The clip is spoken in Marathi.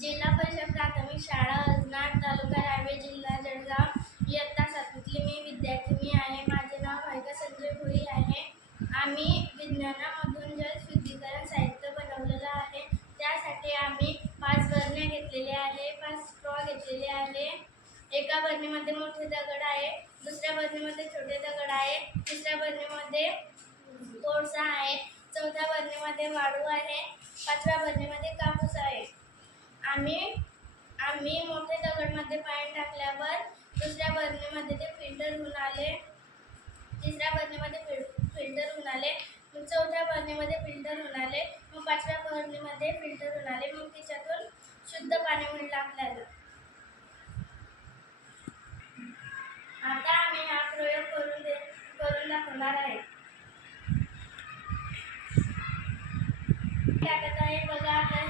जिल्हा परिषद प्राथमिक शाळा अजनाळ, तालुका रावे, जिल्हा जळगाव, इयत्ता 7वीतली मी विद्यार्थिनी आहे. माझे नाव भाविका संजय भोई आहे. आम्ही विज्ञानामधून जल शुद्धीकरण साहित्य बनवलेलं आहे. त्यासाठी आम्ही 5 बरण्या घेतलेल्या आहे, 5 स्ट्रॉ घेतलेले आहे. एका बरणीमध्ये मोठे दगड आहे, दुसऱ्या बरणीमध्ये छोटे दगड आहे, तिसऱ्या बरणीमध्ये कोळसा आहे, चौथ्या बरणीमध्ये वाळू आहे, 5व्या बरणीमध्ये कापूस आहे. आम्ही मोठे दगडमध्ये पाणी टाकल्यावर दुसऱ्या बरणीमध्ये ते फिल्टर होऊन आले, तिसऱ्या बरणीमध्ये फिल्टर होऊन आले, मग चौथ्या बरणीमध्ये फिल्टर होऊन आले, मग 5व्या बरणीमध्ये फिल्टर होऊन आले. मग त्याच्यातून शुद्ध पाणी मिळालं आपल्याला. आता आम्ही हा प्रयोग करून दाखवणार आहे. टाकत आहे बघा आता